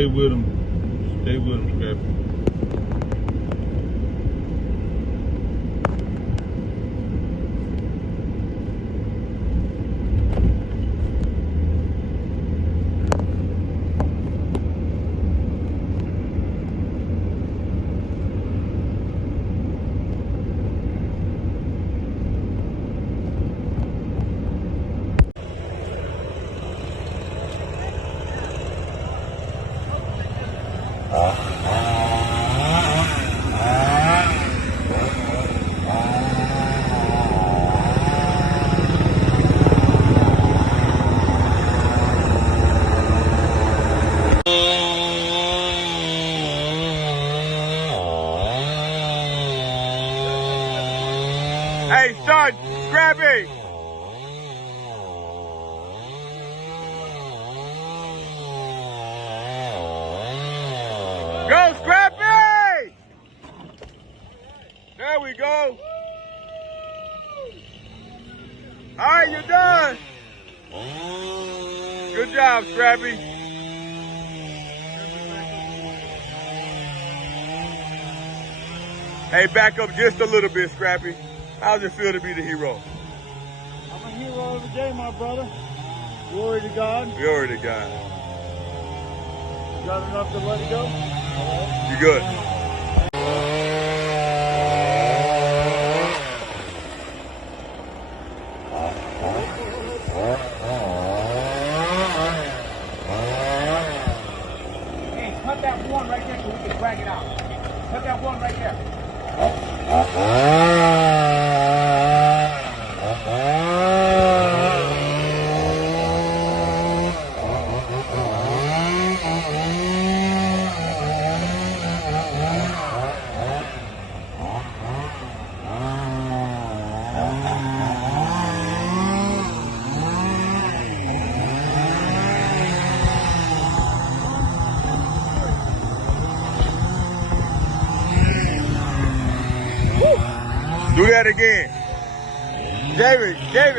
Stay with him. Stay with him, Scrappy. Hey, son, Scrappy! Go, Scrappy! There we go. All right, you're done. Good job, Scrappy. Hey, back up just a little bit, Scrappy. How does it feel to be the hero? I'm a hero every day, my brother. Glory to God. Glory to God. You got enough to let it go? All right. You good. Hey, cut that one right there so we can drag it out. Cut that one right there. Do that again. David,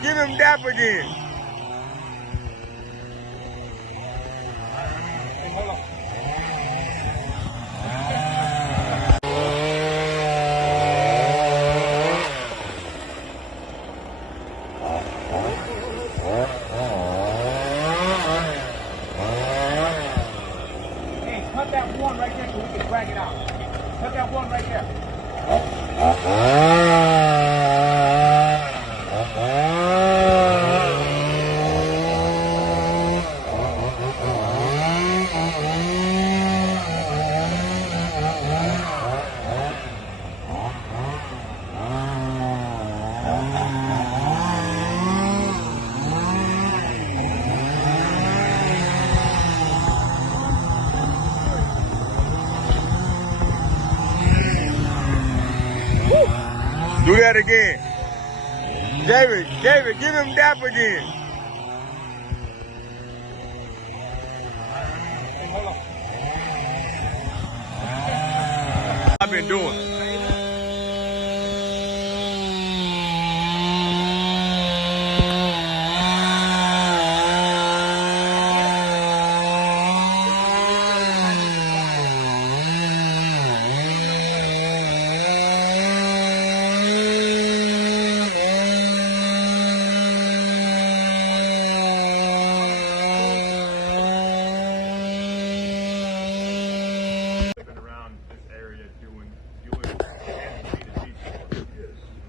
give him dap again. Hey, hold on. Hey, cut that one right there so we can drag it out. Cut that one right there. Do that again. David, give him dap again. Hey, hold on. I've been doing.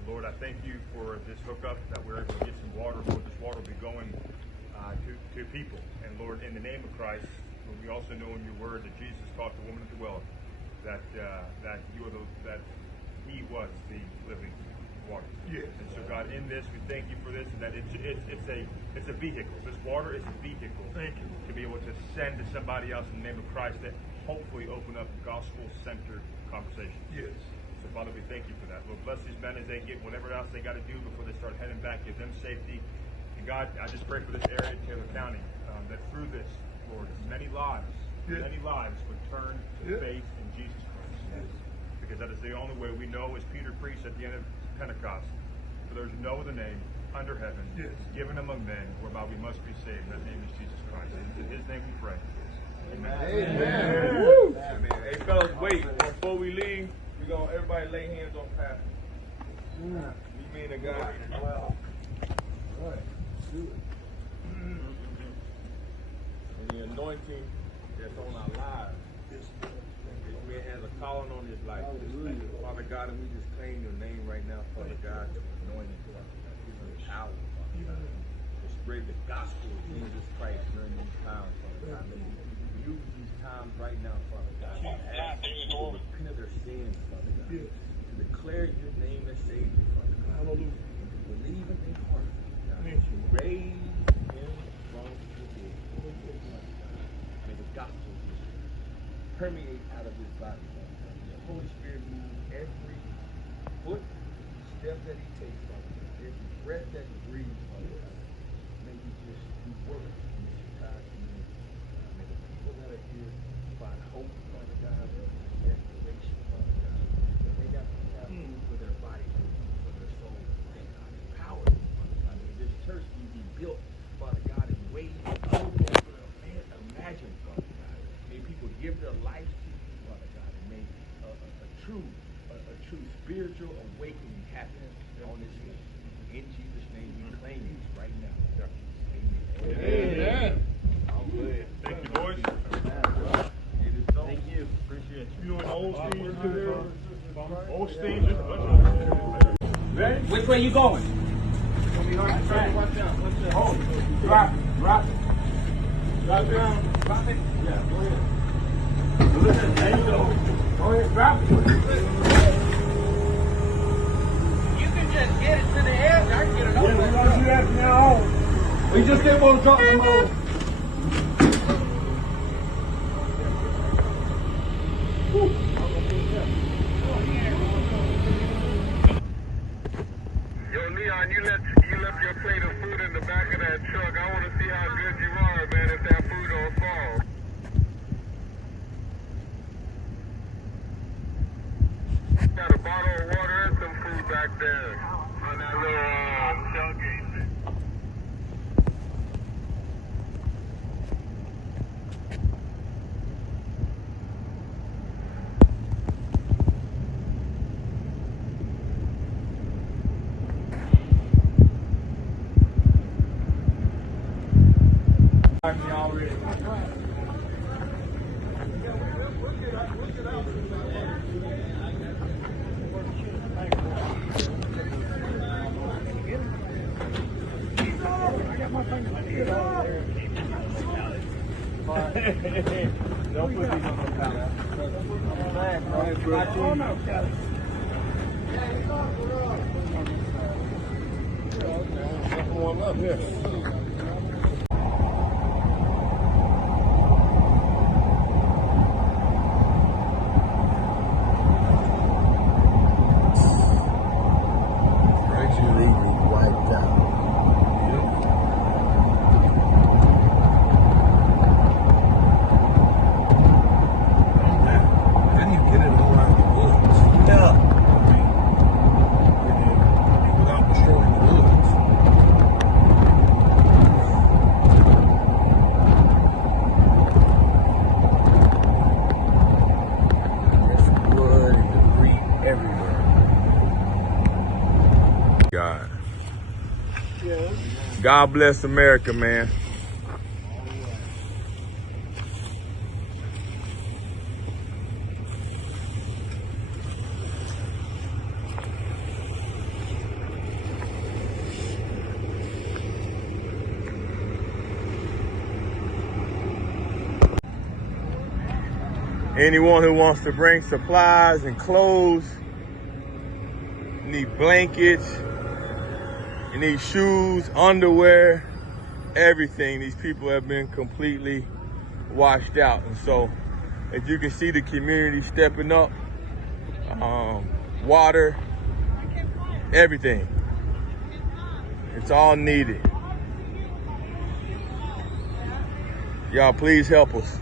Lord, I thank you for this hookup that we're able to get some water. Lord, this water will be going to people. And Lord, in the name of Christ, Lord, we also know in your word that Jesus taught the woman at the well that that he was the living water. Yes. And so God, in this, we thank you for this, and that it's a vehicle. This water is a vehicle. Thank you. To be able to send to somebody else in the name of Christ that hopefully open up gospel-centered conversation. Yes. So Father, we thank you for that. Lord, bless these men as they get whatever else they got to do before they start heading back. Give them safety. And God, I just pray for this area, Taylor County, that through this, Lord, many lives would turn to faith in Jesus Christ. Yes. Because that is the only way we know, as Peter preached at the end of Pentecost, for there's no other name under heaven given among men whereby we must be saved. That name is Jesus Christ. And in his name we pray. Amen. Woo. Hey, fellas, wait. Before we leave, we're going to everybody lay hands on Pastor. We mean to God. Wow. All right. Do it. And the anointing that's on our lives. This man has a calling on his life. Father God, and we just claim your name right now, Father God, to anoint him, Father God. Give him power, Father God, to spread the gospel of Jesus Christ during these times, Father God. May we use these times right now, Father God, to ask people to repent of their sins, Father God, to declare your name as Savior, Father God. Hallelujah. And to believe in their heart, Father God, that you raise him from the dead. May the gospel permeate out of his body, Father God. May the Holy Spirit move every foot, step that he takes, Father God. Every breath that he breathes, Father God. May he just do work in this entire community. May the people that are here find hope, Father God, restoration, Father God. That they got to have food for their body, food for their soul. May God empower them, Father God. May this church be built, Father God, in ways that others never imagined, Father God. May people give their lives to you, Father God, and may a true spiritual awakening happen on this land. In Jesus' name, we claim this right now. Amen. Amen. Thank you, boys. It is so. Thank you. Appreciate you. You and old Steve. Old Steve, just a bunch of Ready? Which way you going? Watch out. Watch out. Oh, drop it. Drop it down. Drop it. Yeah, go ahead. There you go. Go ahead, drop it. You can just get it to the edge. I can get it over. Yeah, we're gonna do that from now on. We just didn't want to drop them over. Yo, Leon, you left your plate of food in the back of that truck. I want to see how good you are, man, if that food don't fall. Got a bottle of water and some food back there on that little tailgate. Don't put these on the pallet. One up here. Actually wiped out. Then you get it all out of the woods. Yeah. Without destroying the woods. There's wood and debris everywhere. God. God bless America, man. Anyone who wants to bring supplies and clothes, need blankets, you need shoes, underwear, everything. These people have been completely washed out. And so, as you can see, the community stepping up, water, everything. It's all needed. Y'all, please help us.